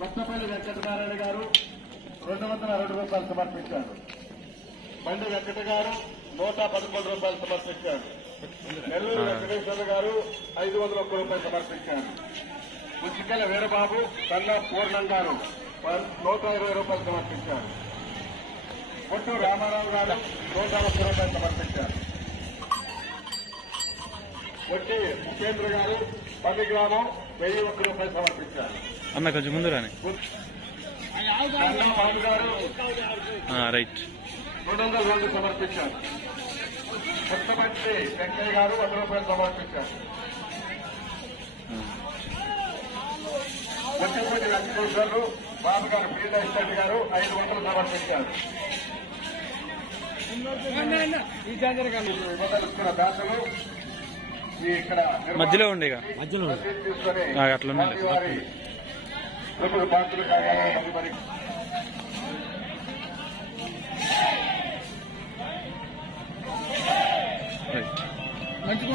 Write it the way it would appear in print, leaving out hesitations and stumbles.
కొత్తపల్లి వెంకటనారాయణ గారు 202 రూపాయలు సమర్పించారు. బండి వెంకట గారు 111 రూపాయలు సమర్పించారు. నెల్లూరు వెంకటేశ్వర గారు 501 రూపాయలు సమర్పించారు. ఉచికల వీరబాబు కన్నా పూర్ణం గారు 120 రూపాయలు సమర్పించారు. కొట్టు రామారావు గారు 130 రూపాయలు సమర్పించారు. వచ్చి ముఖేంద్ర గారు 10 గ్రామం 1001 రూపాయలు సమర్పించారు. అన్న కొంచెం ముందు రాని బాబు గారు రైట్ 202 సమర్పించారు. కొత్తపల్లి వెంకయ్య గారు 100 రూపాయలు సమర్పించారు. కొత్తపల్లి వెంకటేశ్వర్లు బాబు గారు ఫీల్డ్ అసిస్టెంట్ గారు 500 సమర్పించారు. ఇవ్వదలుచుకున్న దాతలు ఇక్కడ మధ్యలో ఉండే తీసుకొని అట్లా వారి ప్రభుత్వ బాధ్యులు కాగానే మరి మంచిగా